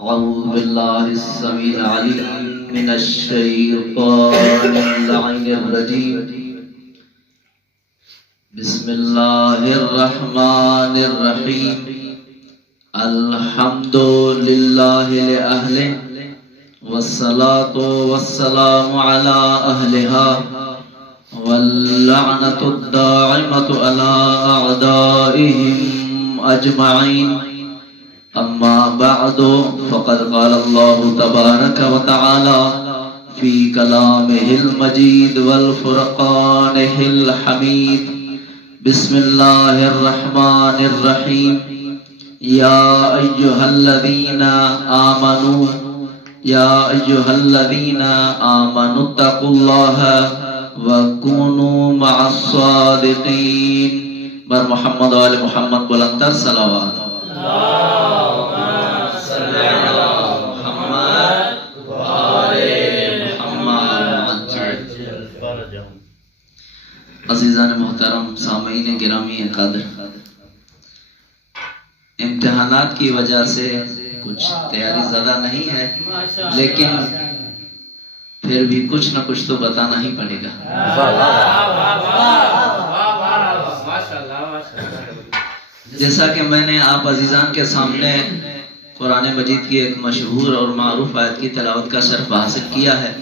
أعوذ بالله السميع العليم من الشيطان اللعين الرجيم. بسم الله الرحمن الرحيم. الحمد لله لأهله والصلاة والسلام على أهلها واللعنة الداعمة على أعدائهم أجمعين. أما بعد فقد قال الله تبارك وتعالى في كلامه المجيد والفرقانه الحميد. بسم الله الرحمن الرحيم. يا أيها الذين آمنوا اتقوا الله وكونوا مع الصادقين. بر محمد وآل محمد بلندر صلوات. عزیزان محترم، سامعین گرامی قدر، امتحانات کی وجہ سے کچھ تیاری زیادہ نہیں ہے، لیکن پھر بھی کچھ نہ کچھ تو بتانا ہی پڑے گا۔ جیسا کہ میں نے آپ عزیزان کے سامنے قرآن مجید کی ایک مشہور اور معروف آیت کی تلاوت کا شرف حاصل کیا ہے۔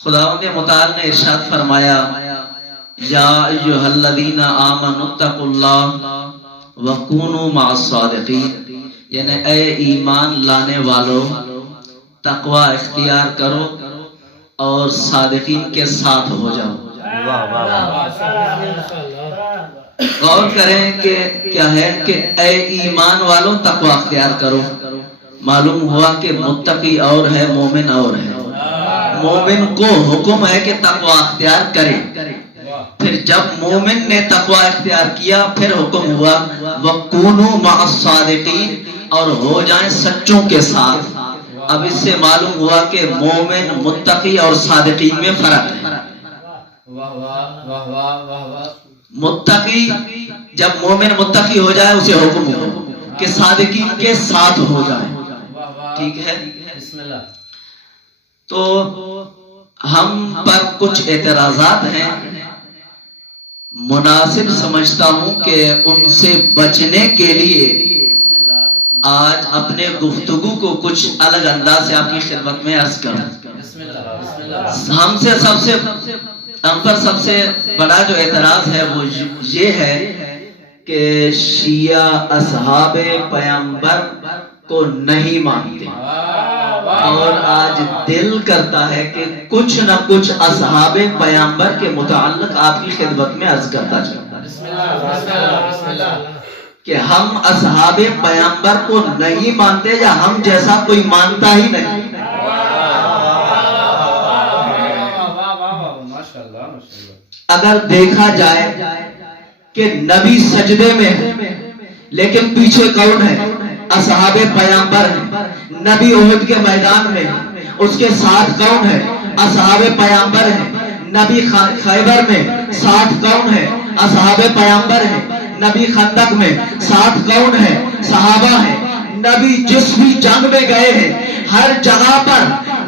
خداوند متعال نے ارشاد فرمایا، یا ایھا الذین آمنوا اتقوا اللہ وکونوا مع الصادقین، یعنی اے ایمان لانے والو تقوی اختیار کرو اور صادقین کے ساتھ ہو جاؤ۔ غور کریں کہ کیا ہے کہ اے ایمان والو تقوی اختیار کرو۔ معلوم ہوا کہ متقی اور ہے، مومن اور ہے۔ مومن کو حکم ہے کہ تقوی اختیار کرے، پھر جب مومن نے تقوی اختیار کیا پھر حکم ہوا وَكُونُوا مَعَ الصَّادِقِينَ، اور ہو جائیں سچوں کے ساتھ۔ اب اس سے معلوم ہوا کہ مومن، متقی اور صادقین میں فرق ہے۔ متقی، جب مومن متقی ہو جائے اسے حکم ہو کہ صادقین کے ساتھ ہو جائے، ٹھیک ہے؟ بسم اللہ۔ تو ہم پر کچھ اعتراضات ہیں، مناسب سمجھتا ہوں کہ ان سے بچنے کے لیے آج اپنے گفتگو کو کچھ الگ انداز سے آپ کی خدمت میں عرض کروں۔ ہم پر سب سے بڑا جو اعتراض ہے وہ یہ ہے کہ شیعہ اصحاب پیغمبر کو نہیں مانتے، اور آج دل کرتا ہے کہ کچھ نہ کچھ اصحاب پیغمبر کے متعلق آپ کی خدمت میں عرض کرتا چلتا کہ ہم اصحاب پیغمبر کو نہیں مانتے یا ہم جیسا کوئی مانتا ہی نہیں۔ اگر دیکھا جائے کہ نبی سجدے میں ہے لیکن پیچھے کون ہے؟ اصحاب پیغمبر ہیں۔ نبی احد کے میدان میں اس کے ساتھ کون ہے؟ اصحاب پیغمبر ہیں۔ نبی خیبر میں ساتھ کون ہے؟ اصحاب پیغمبر ہیں۔ نبی خندق میں ساتھ کون ہے؟ صحابہ ہیں۔ نبی جس بھی جنگ میں گئے ہیں ہر جگہ پر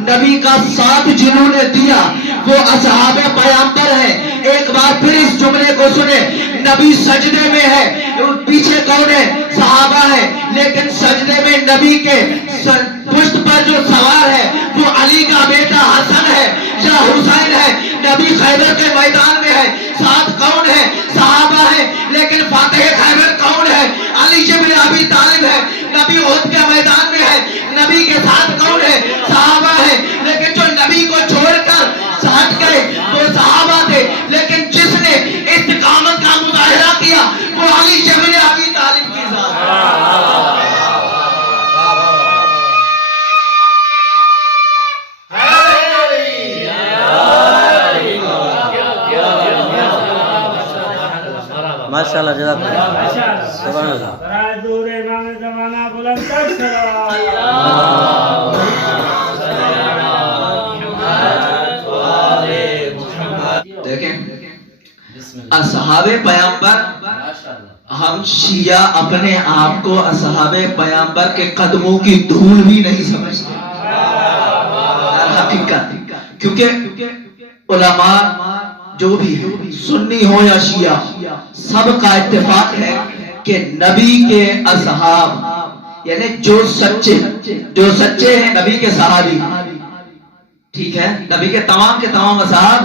نبی کا ساتھ جنہوں نے دیا وہ اصحاب پیغمبر ہیں۔ ایک بار پھر اس جملے کو سنیں، نبی سجدے میں ہے، پیچھے کون ہے؟ صحابہ ہے، لیکن سجدے میں نبی کے پشت پر جو سوار ہے وہ علی کا بیٹا حسن ہے یا حسین ہے۔ نبی خیبر کے میدان میں ہے، ساتھ کون ہے؟ صحابہ ہے، لیکن فاتح خیبر کون ہے؟ علی بن ابی طالب ہے۔ نبی احد کے میدان میں ہے، نبی کے ساتھ کون ہے؟ صحابہ ہے، لیکن جو نبی کو چھوڑ کر ہٹ گئے وہ صحابہ تھے، لیکن جس نے استقامت کا مظاہرہ کیا وہ علی بن ابی طالب کی ذات ہے۔ ماشاءاللہ، جزاک اللہ، سبحان اللہ۔ دیکھیں اصحاب پیغمبر ہم شیعہ اپنے آپ کو اصحاب پیغمبر کے قدموں کی دھول بھی نہیں سمجھتے حقیقت، کیونکہ علماء جو بھی ہیں سنی ہو یا شیعہ سب کا اتفاق ہے کہ نبی کے اصحاب یعنی جو سچے ہیں نبی کے صحابی، ٹھیک ہے، نبی کے تمام اصحاب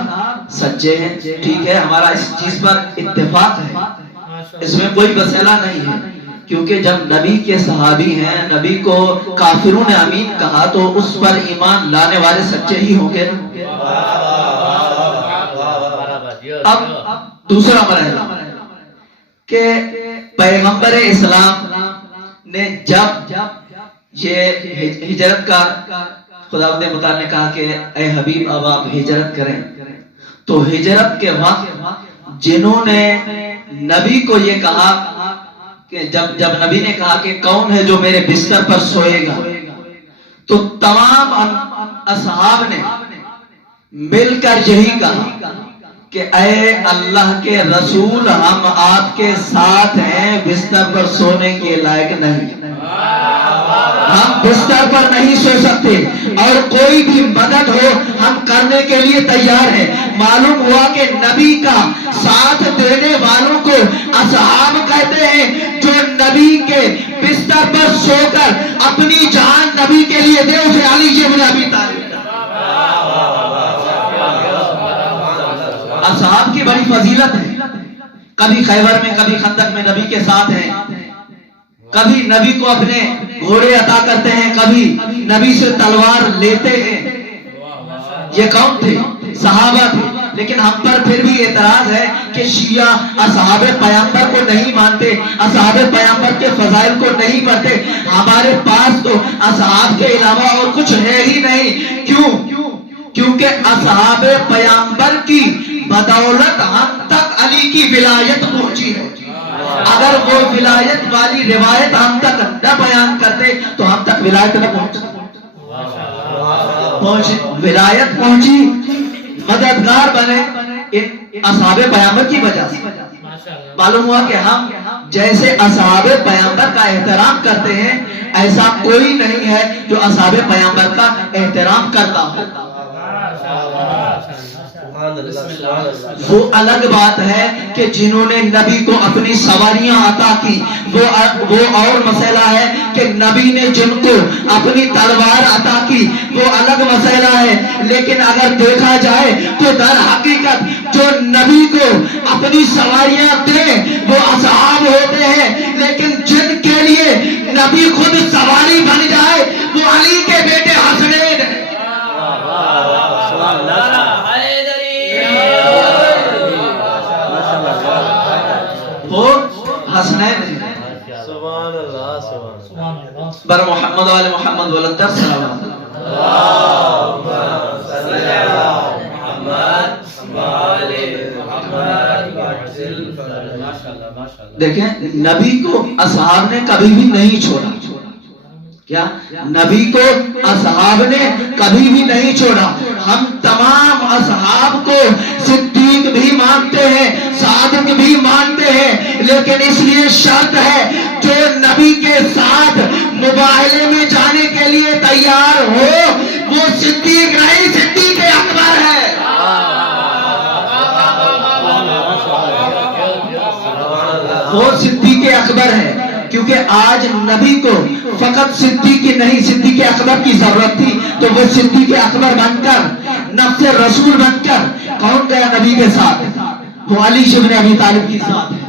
سچے ہیں، ٹھیک ہے، ہمارا اس چیز پر اتفاق ہے، اس میں کوئی مسئلہ نہیں ہے، کیونکہ جب نبی کے صحابی ہیں، نبی کو کافرون نے امین کہا تو اس پر ایمان لانے والے سچے ہی ہوں گے۔ اب دوسرا مرحلہ کہ پیغمبر اسلام نے جب یہ ہجرت کا خدا متعال نے کہا کہ اے حبیب اب آپ ہجرت کریں، تو ہجرت کے وقت جنہوں نے نبی کو یہ کہا کہ جب نبی نے کہا کہ کون ہے جو میرے بستر پر سوئے گا، تو تمام اصحاب نے مل کر یہی کہا کہ اے اللہ کے رسول ہم آپ کے ساتھ ہیں، بستر پر سونے کے لائق نہیں، ہم بستر پر نہیں سو سکتے، اور کوئی بھی مدد ہو ہم کرنے کے لیے تیار ہیں۔ معلوم ہوا کہ نبی کا ساتھ دینے والوں کو اصحاب کہتے ہیں، جو نبی کے بستر پر سو کر اپنی جان نبی کے لیے دے، اسے علی بن ابی طالب۔ اصحاب کی بڑی فضیلت ہے، کبھی خیبر میں کبھی خندق میں نبی کے ساتھ ہیں، کبھی نبی کو اپنے گھوڑے عطا کرتے ہیں، کبھی نبی سے تلوار لیتے ہیں۔ یہ کون تھے؟ صحابہ تھے۔ لیکن ہم پر پھر بھی اعتراض ہے کہ شیعہ اصحاب پیغمبر کو نہیں مانتے، اصحاب پیغمبر کے فضائل کو نہیں پڑھتے۔ ہمارے پاس تو اصحاب کے علاوہ اور کچھ ہے ہی نہیں۔ کیونکہ اصحاب پیغمبر کی بدولت ہم تک علی کی ولایت پہنچی ہے۔ اگر وہ ولایت والی روایت ہم تک نہ بیان کرتے تو ہم تک ولایت نہ پہنچی، ولایت پہنچی، مددگار بنے ان اصحاب پیغمبر کی وجہ سے۔ معلوم ہوا کہ ہم جیسے اصحاب پیغمبر کا احترام کرتے ہیں، ایسا کوئی نہیں ہے جو اصحاب پیغمبر کا احترام کرتا ہو۔ وہ الگ بات ہے کہ جنہوں نے نبی کو اپنی سواریاں عطا کی، وہ اور مسئلہ ہے کہ نبی نے جن کو اپنی تلوار عطا کی، وہ الگ مسئلہ ہے۔ لیکن اگر دیکھا جائے تو در حقیقت جو نبی کو اپنی سواریاں دیں وہ اصحاب ہوتے ہیں، لیکن جن کے لیے نبی خود سواری بن جائے وہ علی کے بیٹے حسنین ہیں۔ وہ حسنین ہیں۔ سبحان اللہ سبحان اللہ۔ بر محمد وآل محمد ولدر صلوات دیکھیں نبی کو اصحاب نے کبھی بھی نہیں چھوڑا۔ کیا نبی کو اصحاب نے کبھی بھی نہیں چھوڑا۔ ہم تمام اصحاب کو صدیق بھی مانتے ہیں، صادق بھی مانتے ہیں، لیکن اس لیے شرط ہے جو نبی کے ساتھ مباہلے میں جانے کے لیے تیار ہو وہ صدیق نہیں، صدیق اکبر ہے۔ وہ صدیق اکبر ہے، کیونکہ آج نبی کو فقط صدیق نہیں صدیق اکبر کی ضرورت تھی، تو وہ صدیق اکبر بن کر نفس رسول بن کر کون گیا نبی کے ساتھ؟ وہ علی بن ابی طالب کی ساتھ ہے۔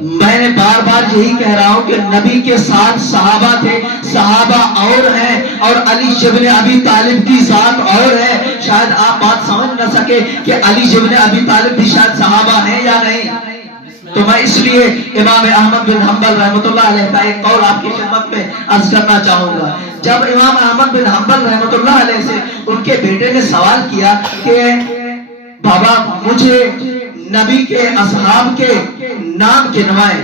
میں نے بار بار یہی کہہ رہا ہوں کہ نبی کے ساتھ صحابہ تھے، صحابہ اور ہیں، اور علی بن ابی طالب کی ذات اور ہے۔ شاید آپ بات سمجھ نہ سکے کہ علی بن ابی طالب بھی شاید صحابہ ہیں یا نہیں۔ تو میں اس لیے امام احمد بن حنبل رحمۃ اللہ علیہ کا ایک قول آپ کی خدمت میں عرض کرنا چاہوں گا۔ جب امام احمد بن حنبل رحمۃ اللہ علیہ سے ان کے بیٹے نے سوال کیا کہ بابا مجھے نبی کے اصحاب کے نام گنوائیں،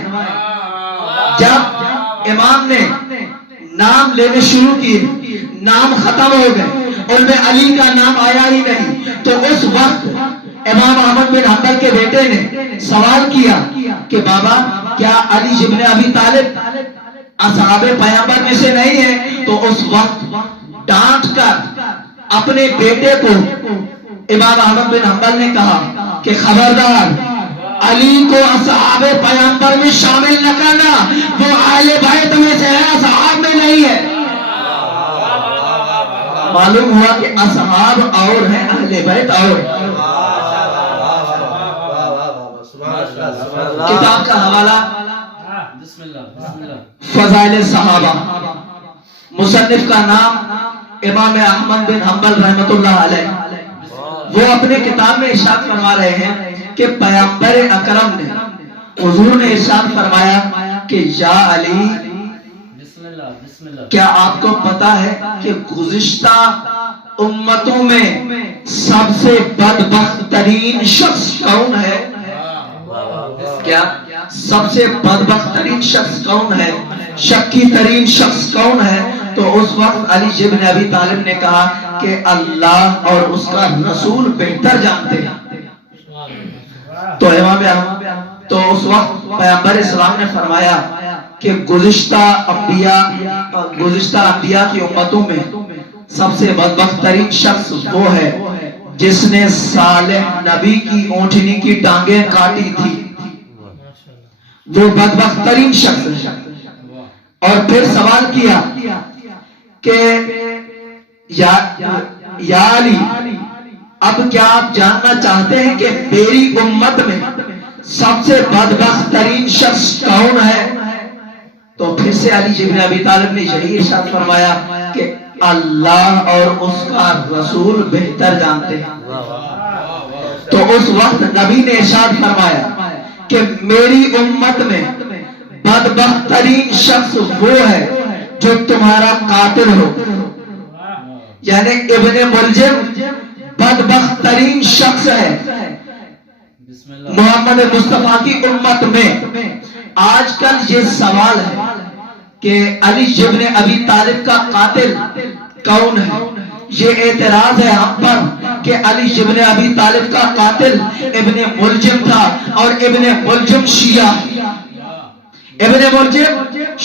جب امام نے نام لینے شروع کیے نام ختم ہو گئے، ان میں علی کا نام آیا ہی نہیں، تو اس وقت امام احمد بن حنبل کے بیٹے نے سوال کیا کہ بابا کیا علی ابن ابی طالب اصحاب پیغمبر میں سے نہیں ہے؟ تو اس وقت ڈانٹ کر اپنے بیٹے کو امام احمد بن حنبل نے کہا کہ خبردار، علی کو اصحاب پیغمبر میں شامل نہ کرنا، وہ اہل بیت میں سے ہے، اصحاب میں نہیں ہے۔ معلوم ہوا کہ اصحاب اور ہیں، اہل بیت اور۔ کتاب کا حوالہ فضائل صحابہ، مصنف کا نام امام احمد بن حنبل رحمۃ اللہ علیہ۔ وہ اپنے کتاب میں ارشاد فرما رہے ہیں کہ پیغمبر اکرم نے، حضور نے ارشاد فرمایا کہ یا علی، کیا آپ کو پتا ہے کہ گزشتہ امتوں میں سب سے بدبخت ترین شخص کون ہے؟ کیا سب سے بدبخت ترین شخص کون ہے، شکی ترین شخص کون ہے؟ تو اس وقت علی ابن ابی طالب نے کہا کہ اللہ اور اس کا رسول بہتر جانتے ہیں۔ تو اس وقت پیغمبر اسلام نے فرمایا کہ گزشتہ انبیاء کی امتوں میں سب سے بدبخت ترین شخص وہ ہے جس نے صالح نبی کی اونٹنی کی ٹانگیں کاٹی تھی، وہ بدبخت ترین شخص ہے۔ اور پھر سوال کیا کہ یا علی، اب کیا آپ جاننا چاہتے ہیں کہ میری امت میں سب سے بدبخت ترین شخص کون ہے؟ تو پھر سے علی ابن ابی طالب نے یہی ارشاد فرمایا کہ اللہ اور اس کا رسول بہتر جانتے ہیں۔ تو اس وقت نبی نے ارشاد فرمایا کہ میری امت میں بدبخت ترین شخص وہ ہے جو تمہارا قاتل ہو، یعنی ابن ملجم بدبخت ترین شخص ہے محمد مصطفیٰ کی امت میں۔ آج کل یہ سوال ہے کہ علی ابن ابی طالب کا قاتل کون ہے؟ یہ اعتراض ہے ہم پر کہ علی ابن ابی طالب کا قاتل ابن ملجم تھا، اور ابن ملجم شیعہ ہے، ابن ملجم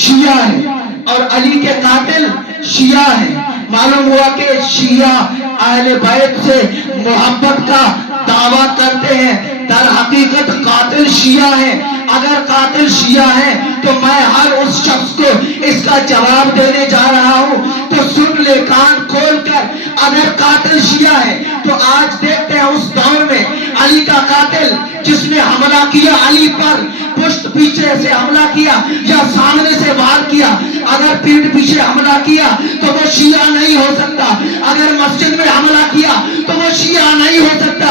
شیعہ ہے اور علی کے قاتل شیعہ ہے۔ معلوم ہوا کہ شیعہ اہل بیت سے محبت کا دعویٰ کرتے ہیں، در حقیقت قاتل شیعہ ہے۔ اگر قاتل شیعہ ہے تو میں ہر اس شخص کو اس کا جواب دینے جا رہا ہوں، تو سن لے کان کھول کر۔ اگر قاتل شیعہ ہے تو آج دیکھتے ہیں اس دور میں علی کا قاتل جس نے حملہ کیا علی پر، پشت پیچھے سے حملہ کیا یا سامنے سے وار کیا، اگر پیٹھ پیچھے حملہ کیا تو وہ شیعہ نہیں ہو سکتا، اگر مسجد میں حملہ کیا تو وہ شیعہ نہیں ہو سکتا،